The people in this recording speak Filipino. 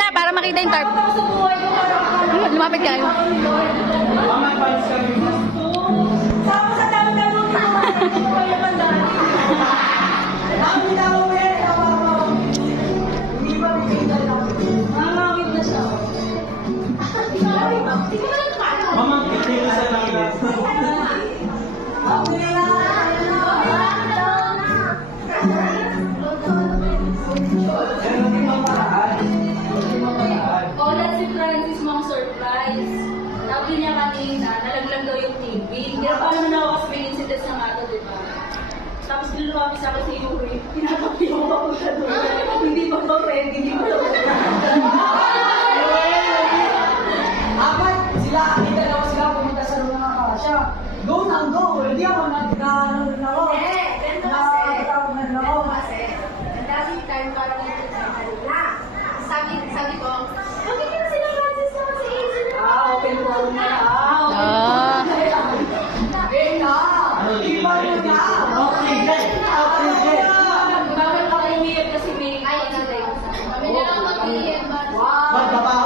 na para makita yung tarp. Lumapit kayo. Sabi niya kanina, nalaglag daw yung TV. Hindi na pa naman ako kasi may incident na nga ito, di ba? Tapos lumapit sa akin sa Yuri, pinatapiyo ako siya doon. Hindi pa ba ready, hindi pa daw. Apat sila, kita daw sila pumunta sa mga kasya. Go na go, hindi ako nag-naro. Ganito kasi. Ang daming time para dito sa kanila. Sabi ko, bakit na sila Francis naman si Hazel? Open forum na. Bawal pa umiyak kasi may incident. Kami na lang mag-iiyak ba?